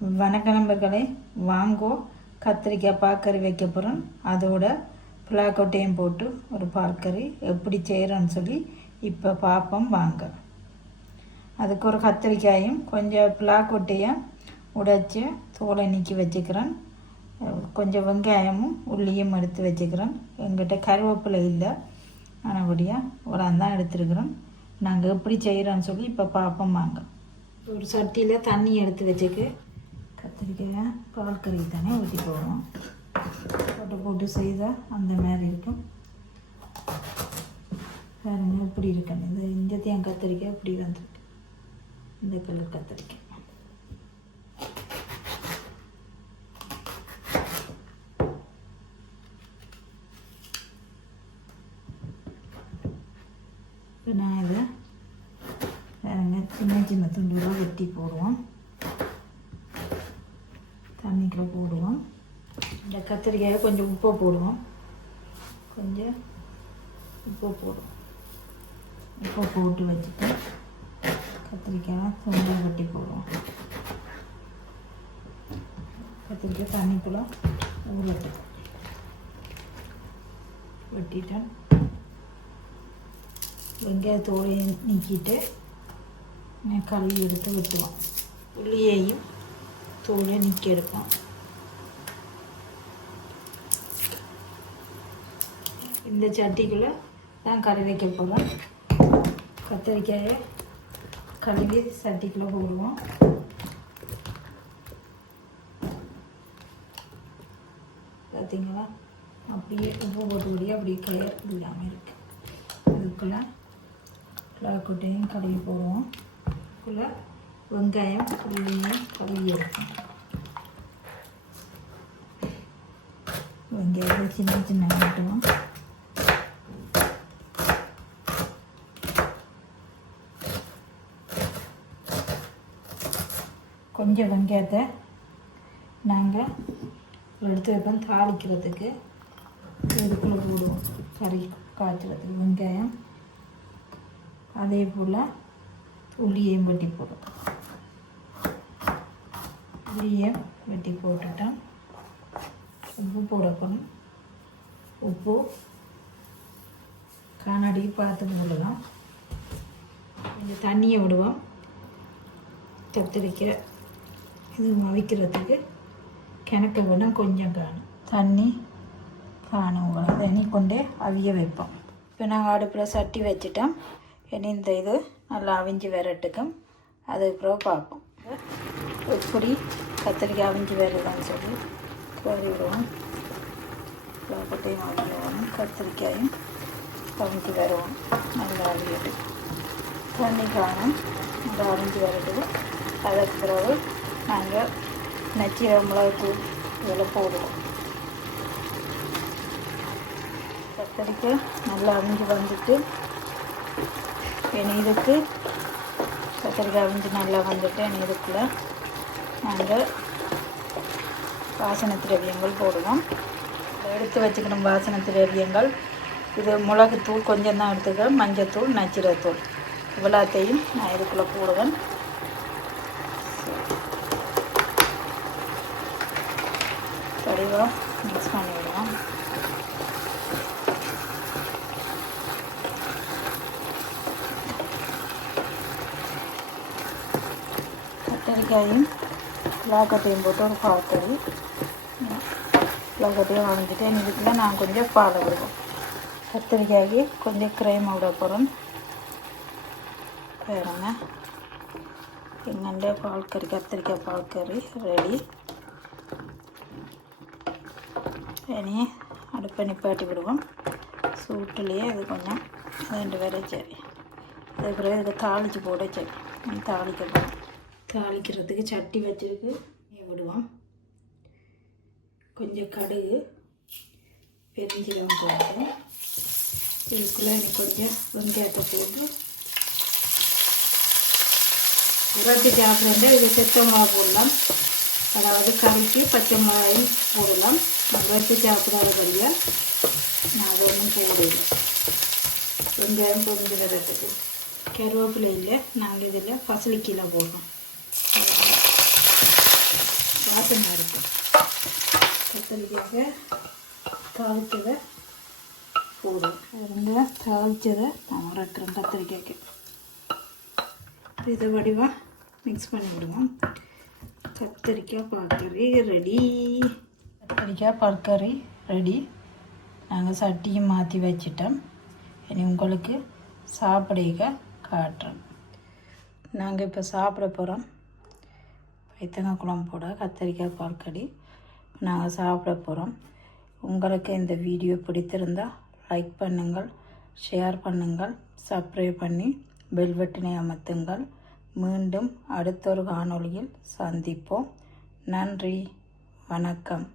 வணக்க நண்பர்களே, வாங்கோ கத்திரிக்காய் பால்கறி வைக்க போகிறோம். அதோட புலாக்கொட்டையும் போட்டு ஒரு பால்கறி எப்படி செய்கிறோன்னு சொல்லி இப்போ பார்ப்போம் வாங்க. அதுக்கு ஒரு கத்திரிக்காயும் கொஞ்சம் புலாக்கொட்டையும் உடைச்சி தோலை நீக்கி வச்சுக்கிறேன். கொஞ்சம் வெங்காயமும் உள்ளியும் எடுத்து வச்சுக்கிறேன். எங்கிட்ட கருவேப்பிலை இல்லை, ஆனபடியாக ஒரு தான் எடுத்துருக்குறோம். நாங்கள் எப்படி செய்கிறோன்னு சொல்லி இப்போ பார்ப்போம் வாங்க. ஒரு சட்டியில் தண்ணி எடுத்து வச்சுக்கு கத்திரிக்காயை பால்கறி தானே ஊற்றி போடுவோம். போட்டு செய்தால் அந்த மாதிரி இருக்கும். பாருங்க எப்படி இருக்குன்னு. இந்த தேன் கத்திரிக்காய் இப்படி வந்துருக்கு, இந்த கலர் கத்திரிக்காய். இப்போ நான் இதை பாருங்க சின்ன சின்ன துண்டுகளாக வெட்டி போடுவோம். தண்ணிக்குள்ளே போடுவோம். இந்த கத்திரிக்காயை கொஞ்சம் உப்பு போடுவோம். கொஞ்சம் உப்பு போடுவோம். உப்பு போட்டு வச்சுட்டு கத்திரிக்காய் துண்டாக வெட்டி போடுவோம். கத்திரிக்காய் தண்ணிக்குள்ளே ஊறட்டு வெட்டிட்டேன். வெங்காயத்தோடு நீக்கிட்டு கழுவி எடுத்து வெட்டுவோம். உள்ளியையும் தோலை நீக்கி எடுப்போம். இந்த சட்டிக்குள்ளே தான் கறி வைக்க போகிறோம். கத்திரிக்காயை கழுவி சட்டிக்குள்ளே போடுவோம். பார்த்தீங்களா, அப்படியே உப்பு போட்டுக்கூடிய அப்படியே கலர் இல்லாமல் இருக்கு. அதுக்குள்ளே புலாக்கொட்டையும் கழுவி போடுவோம். அதுக்குள்ளே வெங்காயம் உள்ளியும் கழுவி எடுப்போம். வெங்காயத்தை சின்ன சின்ன வெட்டுவோம். கொஞ்சம் வெங்காயத்தை நாங்கள் எடுத்து வைப்போம் தாளிக்கிறதுக்கு. இதுக்குள்ளே போடுவோம் கறி காய்ச்சறதுக்கு வெங்காயம். அதே போல் உள்ளியையும் வெட்டி போடுவோம். உள்ளியை வெட்டி போட்டுட்டோம். உப்பு போடணும். உப்பு கண்ணாடி பார்த்து போடலாம். கொஞ்சம் தண்ணியை விடுவோம். கத்திரிக்காய் இது மவிக்கிறதுக்கு கிணக்க வேணும். கொஞ்சம் காணும் தண்ணி காணும். தண்ணி கொண்டே அவிய வைப்போம். இப்போ நாங்கள் அடுப்பில் சட்டி வச்சுட்டோம். இனி இந்த இது நல்லா அவிஞ்சு வரட்டுக்கும். அதுக்கப்புறம் பார்ப்போம் எப்படி கத்திரிக்காய் அவிஞ்சு வருதான்னு சொல்லி கறி விடுவோம். புலாக்கொட்டையும் அவிடுவோம். கத்திரிக்காயும் அவிஞ்சு வருவோம். நல்லா அவியட்டு தண்ணி காணும். நல்லா அவிஞ்சு வரட்டுக்கு. அதுக்கு பிறகு நாங்கள் நச்சீரக மிளகுத்தூள் இதில் போடுவோம். கத்திரிக்காய் நல்லா அவிஞ்சு வந்துட்டு இனி இதுக்கு கத்திரிக்காய் அவிஞ்சு நல்லா வந்துட்டு இனி இதுக்குள்ளே நாங்கள் வாசனை திரவியங்கள் போடுவோம். எடுத்து வச்சுக்கணும் வாசனை திரவியங்கள். இது மிளகுத்தூள் கொஞ்சம் தான் எடுத்துக்கிறேன். மஞ்சத்தூள், நச்சீரகத்தூள் இவ்வளோத்தையும் நான் இதுக்குள்ளே போடுவேன். கறிவாக மிக்ஸ் பண்ணி விடுவோம். கத்திரிக்காயும் புலாக்கொட்டையும் போட்டு ஒரு பால்கறி. புலாக்கொட்டையும் வாங்கிட்டு இதுக்குள்ள நான் கொஞ்சம் பால் விடுவோம். கத்திரிக்காய்க்கு கொஞ்சம் கிரேம் விட போகிறோம். வேறுங்க எங்கள்ட பால்கறி கத்திரிக்காய் பால்கறி ரெடி. இனி அடுப்பை நிப்பாட்டி விடுவோம். சூட்டுலேயே அது கொஞ்சம் 2 பேரை சரி. அதுக்கப்புறம் இதுக்கு தாளித்து போட சரி. தாளிக்க போகிறோம். தாளிக்கிறதுக்கு சட்டி வச்சுருக்கு விடுவோம். கொஞ்சம் கடுகு பெருஞ்சீரகம் போட்டு இதுக்குள்ளே எனக்கு கொஞ்சம் வெங்காயத்தை போட்டு உரட்டி சாப்பிட்றேன். இது செத்த மிளகா போடலாம். அதாவது கறிக்கு பச்சை மிளகாயும் போடலாம். உரட்டி சாப்பிடாதபடியாக நான் அது ஒன்றும் போடல. வெங்காயம் பொரிஞ்சு வரத்துக்கு கருவேப்பிலை இல்லை. நாங்கள் இதில் பசலிக்கீரை போடுறோம். வாசமாக இருக்கும். கத்திரிக்காய் தாளிச்சதை போடும். அதுங்க தாளிச்சதை நான் இறக்குறேன். கத்திரிக்காய்க்கு இதை வடிவாக மிக்ஸ் பண்ணி விடுவோம். கத்திரிக்காய் பால்கறி ரெடி. கத்திரிக்காய் பால்கறி ரெடி. நாங்கள் சட்டியும் மாற்றி வச்சிட்டோம். இனி உங்களுக்கு சாப்பிட காட்டுறோம். நாங்கள் இப்போ சாப்பிட போகிறோம். பைத்தங்காய் குழம்போட கத்திரிக்காய் பால்கறி நாங்கள் சாப்பிட போகிறோம். உங்களுக்கு இந்த வீடியோ பிடித்திருந்தால் லைக் பண்ணுங்கள், ஷேர் பண்ணுங்கள், சப்ஸ்கிரைப் பண்ணி பெல் பட்டனை அமர்த்துங்கள். மீண்டும் அடுத்த ஒரு காணொளியில் சந்திப்போம். நன்றி, வணக்கம்.